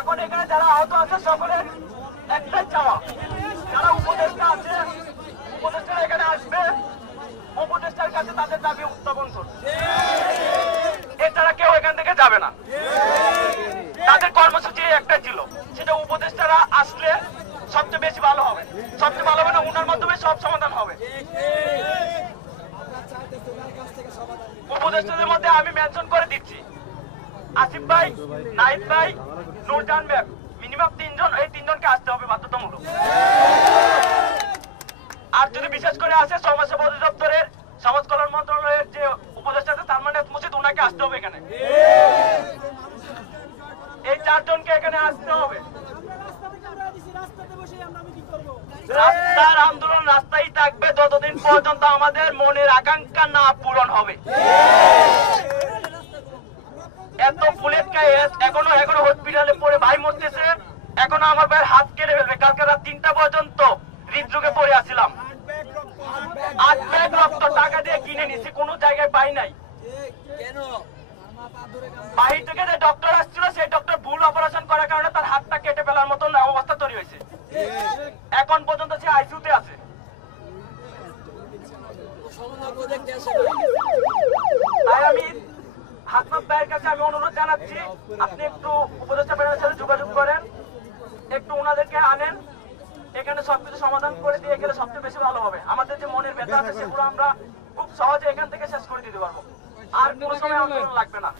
এখন এখানে যারা আহত আছে সকলের একটাই চাওয়া, যারা উপদেষ্টা আছে উপদেষ্টা এখানে আসবে, উপদেষ্টার কাছে তাদের দাবি উত্থাপন করবে, এছাড়া কেউ এখান থেকে যাবে না। তাদের কর্মসূচি একটা ছিল, সেটা উপদেষ্টারা আসলে সবচেয়ে বেশি ভালো হবে, সবচেয়ে ভালো হবে না উনার মাধ্যমে সব সমাধান হবে। উপদেষ্টাদের মধ্যে আমি মেনশন করে দিচ্ছি, আসিফ ভাই, নাহিদ ভাই, নূরজাহান ম্যাম, মিনিমাম 3 জন, এই 3 জনকে আসতে হবে বাধ্যতামূলক। আর যদি বিশেষ করে আসে সমাজসেবা অধিদপ্তরের সমাজ কল্যাণ মন্ত্রণালয়ের যে উপদেষ্টা আছে সালমান মুর্শিদ, ওনাকে আসতে হবে এখানে। এই 4 জনকে এখানে আসতে হবে। রাস্তার আন্দোলন রাস্তায় থাকবে যতদিন পর্যন্ত আমাদের মনের আকাঙ্ক্ষা না পূরণ হবে। এত ফুলের কেস এখনো হসপিটালে পড়ে ভাই মরতেছে, এখনো আমার ভাইয়ের হাত কেটে ফেলবে। কালকে রাত 3টা পর্যন্ত হৃদরোগে পড়ে আসছিলাম, 8 ব্যাগ রক্ত টাকা দিয়ে কিনে নিছি, কোনো জায়গায় পাই নাই। বাহির থেকে যে ডক্টর আসছিল সেই ডক্টর ভুল অপারেশন করার কারণে তার হাতটা কেটে ফেলার মতো অবস্থা তৈরি হয়েছে। এখন পর্যন্ত সে আইসিইউতে আছে। তাই আমি হাসনাত ভাইয়ের কাছে আমি অনুরোধ জানাচ্ছি, আপনি একটু উপদেষ্টা প্যানেলের সাথে যোগাযোগ করেন, একটু ওনাদেরকে আনেন, এখানে সবকিছু সমাধান করে দিয়ে গেলে সবচেয়ে বেশি ভালো হবে। আমাদের যে মনের ব্যথা আছে সেগুলো আমরা খুব সহজে এখান থেকে শেষ করে দিতে পারবো, আর কোনো সময় আন্দোলন লাগবে না।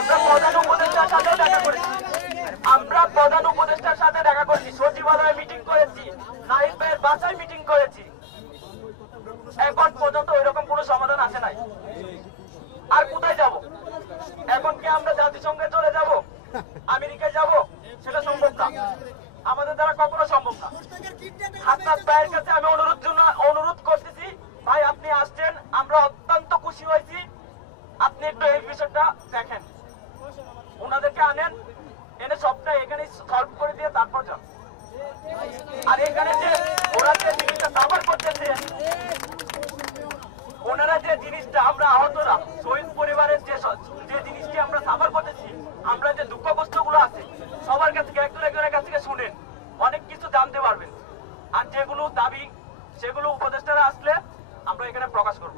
আমরা প্রধান উপদেষ্টার সাথে দেখা করেছি, সচিবালয়ে মিটিং করেছি, নাহিদ ভাইয়ের বাসায় মিটিং করেছি, এখন পর্যন্ত ওইরকম কোনো সমাধান আসে নাই। আর কোথায় যাব? এখন কি আমরা জাতিসংঘে চলে যাব, আমেরিকায় যাব? সেটা সম্ভব না, আমাদের দ্বারা কখনো সম্ভব না। হাসনাত ভাইয়ের কাছে আমি অনুরোধ করতেছি, ভাই আপনি আসছেন, আমরা অত্যন্ত খুশি হয়েছি, আপনি একটু এই বিষয়টা দেখেন, ওনাদেরকে আনেন, এনে সবটা এখানে সলভ করে দিয়ে তারপর যান। আর এখানে যে ওরা যে জিনিসটা সাফার করতেছে, ওনারা যে জিনিসটা আমরা আহতরা শহীদ পরিবারের যে জিনিসটি আমরা সাফার করতেছি, আমরা যে দুঃখ কষ্ট গুলো আছে সবার কাছ থেকে একজনের কাছ থেকে শুনেন, অনেক কিছু জানতে পারবেন। আর যেগুলো দাবি সেগুলো উপদেষ্টারা আসলে আমরা এখানে প্রকাশ করব।